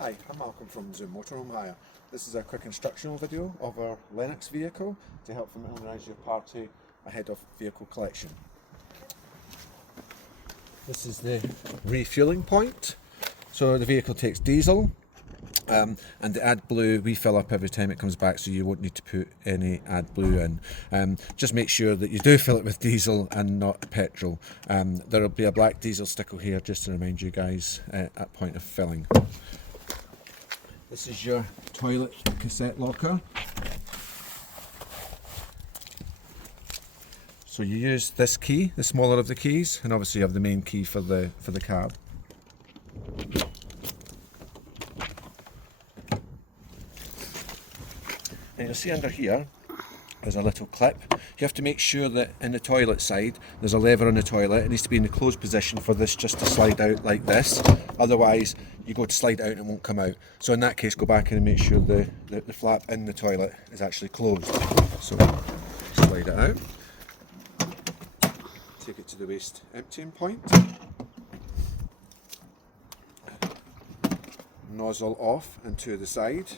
Hi, I'm Malcolm from Zoom Motorhome Hire. This is a quick instructional video of our LENNOX vehicle to help familiarise your party ahead of vehicle collection. This is the refuelling point. So the vehicle takes diesel and the AdBlue we fill up every time it comes back, so you won't need to put any AdBlue in. Just make sure that you do fill it with diesel and not petrol. There will be a black diesel sticker here just to remind you guys at point of filling. This is your toilet cassette locker. So you use this key, the smaller of the keys, and obviously you have the main key for the cab. And you'll see under here there's a little clip. You have to make sure that in the toilet side there's a lever on the toilet. It needs to be in the closed position for this just to slide out like this. Otherwise you go to slide out and it won't come out. So in that case, go back in and make sure the flap in the toilet is actually closed. So slide it out. Take it to the waste emptying point. Nozzle off and to the side.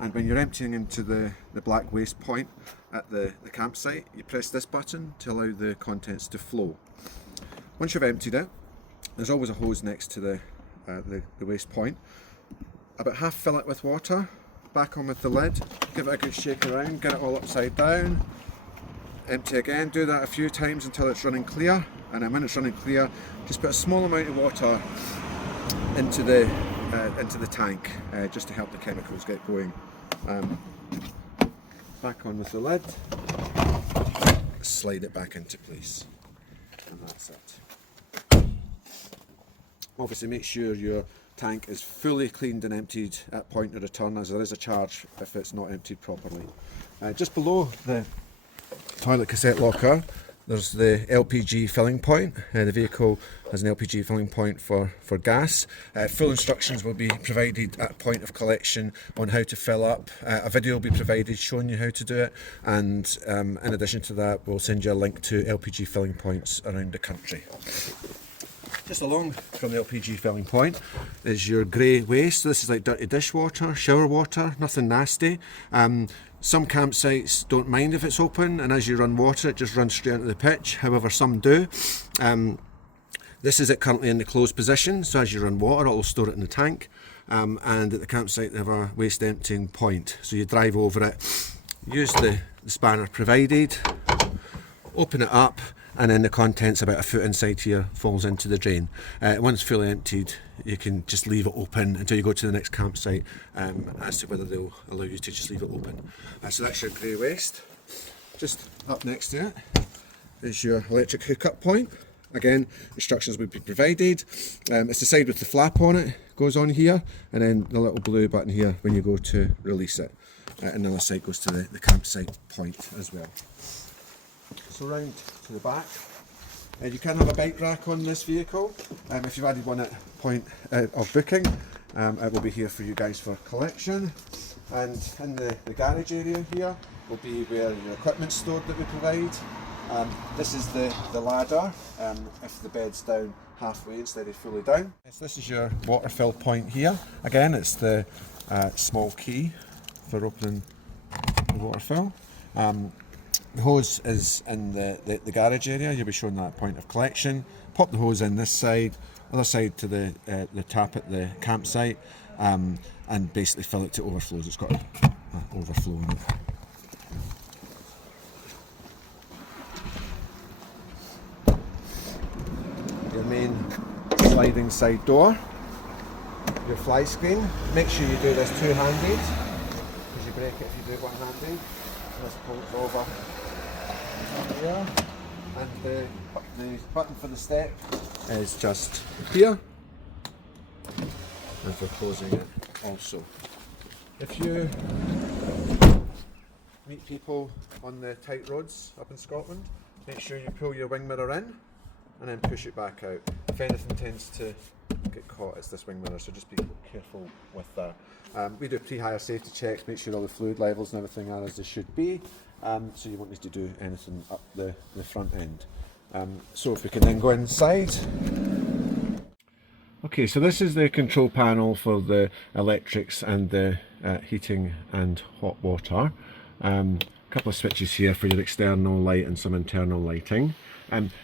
And when you're emptying into the black waste point at the campsite, you press this button to allow the contents to flow. Once you've emptied it, there's always a hose next to the waste point. About half fill it with water, back on with the lid, give it a good shake around, get it all upside down, empty again, do that a few times until it's running clear, and then when it's running clear, just put a small amount of water into the tank just to help the chemicals get going. Back on with the lid, slide it back into place, and that's it. Obviously make sure your tank is fully cleaned and emptied at point of return, as there is a charge if it's not emptied properly. Just below the toilet cassette locker there's the LPG filling point. The vehicle has an LPG filling point for gas. Full instructions will be provided at point of collection on how to fill up. A video will be provided showing you how to do it, and in addition to that we'll send you a link to LPG filling points around the country. Just along from the LPG filling point is your grey waste. This is like dirty dishwater, shower water, nothing nasty. Some campsites don't mind if it's open, and as you run water it just runs straight into the pitch. However, some do. This is it currently in the closed position, so as you run water it will store it in the tank. And at the campsite they have a waste emptying point, so you drive over it, use the spanner provided, open it up, and then the contents about a foot inside here falls into the drain. Once fully emptied, you can just leave it open until you go to the next campsite as to whether they'll allow you to just leave it open. So that's your grey waste. Just up next to it is your electric hookup point. Again, instructions will be provided. It's the side with the flap on it, goes on here, and then the little blue button here when you go to release it. And the other side goes to the campsite point as well. So round to the back, you can have a bike rack on this vehicle. If you've added one at point of booking, it will be here for you guys for collection. And in the garage area here will be where your equipment's stored that we provide. This is the ladder, if the bed's down halfway instead of fully down. So this is your water fill point here. Again, it's the small key for opening the water fill. The hose is in the garage area. You'll be shown that point of collection. Pop the hose in this side, other side to the tap at the campsite, and basically fill it to overflows. It's got an overflow in it. Your main sliding side door, your fly screen. Make sure you do this two-handed, because you break it if you do it one-handed. This pulls over here, and the button for the step is just here, and for closing it also. If you meet people on the tight roads up in Scotland, make sure you pull your wing mirror in and then push it back out. If anything tends to get caught, it's this wing mirror, so just be careful with that. We do pre-hire safety checks, make sure all the fluid levels and everything are as they should be, so you won't need to do anything up the front end. So if we can then go inside, Okay, so this is the control panel for the electrics and the heating and hot water. A couple of switches here for your external light and some internal lighting.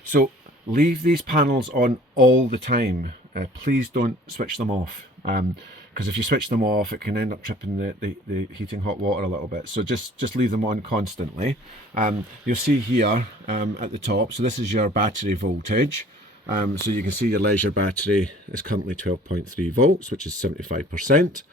So leave these panels on all the time. Please don't switch them off, because if you switch them off it can end up tripping the heating hot water a little bit. So just leave them on constantly. You'll see here at the top, so this is your battery voltage. So you can see your leisure battery is currently 12.3 volts, which is 75%.